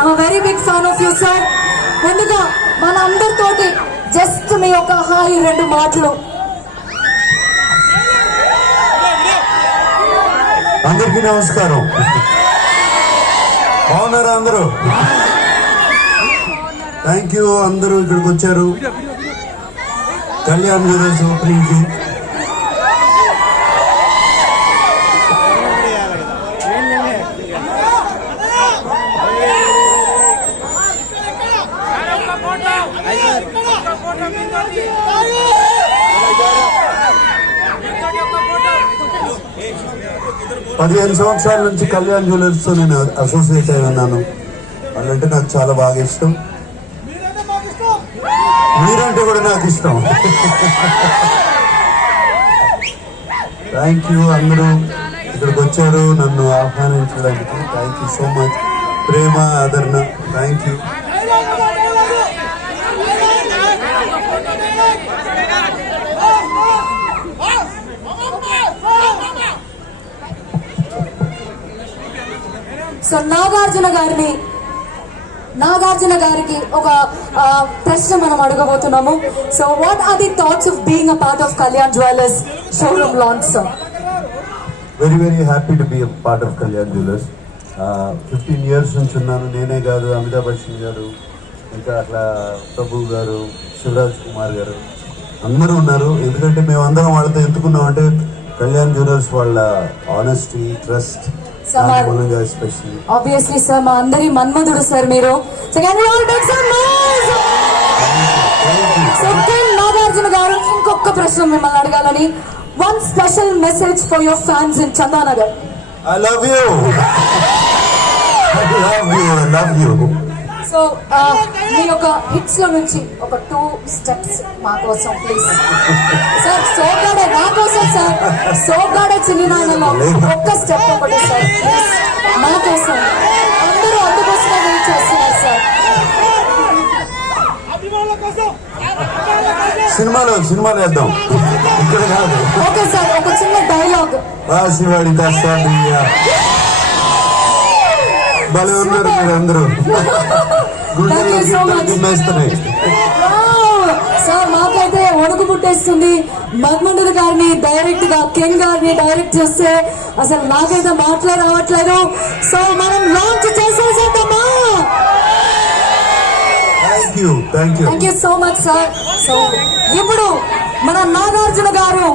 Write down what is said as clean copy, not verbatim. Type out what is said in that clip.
I'm very big fan of you sir. ముందుగా మన అందరితోటి జస్ట్ మీ యొక్క హాయ్ 2 మాటలు. అందరికీ నమస్కారం. బాగున్నారా అందరూ? Thank you. అందరూ ఇక్కడికి వచ్చారు కళ్యాణ్ జ్యువెలర్స్ ఓపెనింగ్ కి. పదిహేను సంవత్సరాల నుంచి కళ్యాణ్ జ్యువెలర్స్ తో నేను అసోసియేట్ అయి ఉన్నాను. వాళ్ళంటే నాకు చాలా బాగా ఇష్టం. మీరంటే కూడా నాకు ఇష్టం. Thank you. అందరూ ఇక్కడికి వచ్చారు నన్ను ఆహ్వానించడానికి. Thank you so much. ప్రేమ ఆదరణ. Thank you. సో నాగార్జున గారికి ఒక ప్రశ్న మనం అడగబోతున్నాము. So what are the thoughts of being a part of Kalyan Jewellers showroom launch sir? Very very happy to be a part of Kalyan Jewellers. 15 years నుంచి ఉన్నాను. నేనే కాదు, అమితాబ్ బచ్చన్ గారు, ఇంకా అట్లా ప్రభు గారు, శివరాజ్ కుమార్ గారు అందరూ ఉన్నారు. ఎందుకంటే మేమందరం వాళ్ళతో ఎందుకున్నామంటే కళ్యాణ్ జ్యువెలర్స్ వాళ్ళ honesty, trust especially. Obviously sir మా అందరి మన్మధుడు సార్ మీరు. నాగార్జున గారు ఇంకొక ప్రశ్న మిమ్మల్ని అడగాలని. One special message for your fans in Chandanagar. I love you. I love you. I love you. So మీ యొక్క హిట్స్ లో నుంచి ఒక 2 steps మా కోసం ప్లీజ్ సార్. సోగాడే నా కోసం సార్. సోగాడే చిన్ననాయనలో ఒక్క స్టెప్ ఒకటి సార్ ప్లీజ్ మా కోసం. అందరూ అందుకోసమే వెయిట్ చేస్తున్నారు సార్. సినిమాలో వేద్దాం, ఇక్కడ కాదు. ఓకే సార్, ఒక చిన్న డైలాగ్. శివాడి భలే ఉన్నారు మీరు అందరూ. గుమ్మేస్తున్నాయి సార్. మాకైతే వణుకు పుట్టేస్తుంది. మన్మధుడు గారిని డైరెక్ట్ గా కింగ్ గారిని డైరెక్ట్ చేస్తే అసలు నాకైతే మాట్లాడవట్లేదు. సో మనం లాంచ్ చేసేసేద్దామా? Thank you so much sir. So ఇప్పుడు మన నాగార్జున గారు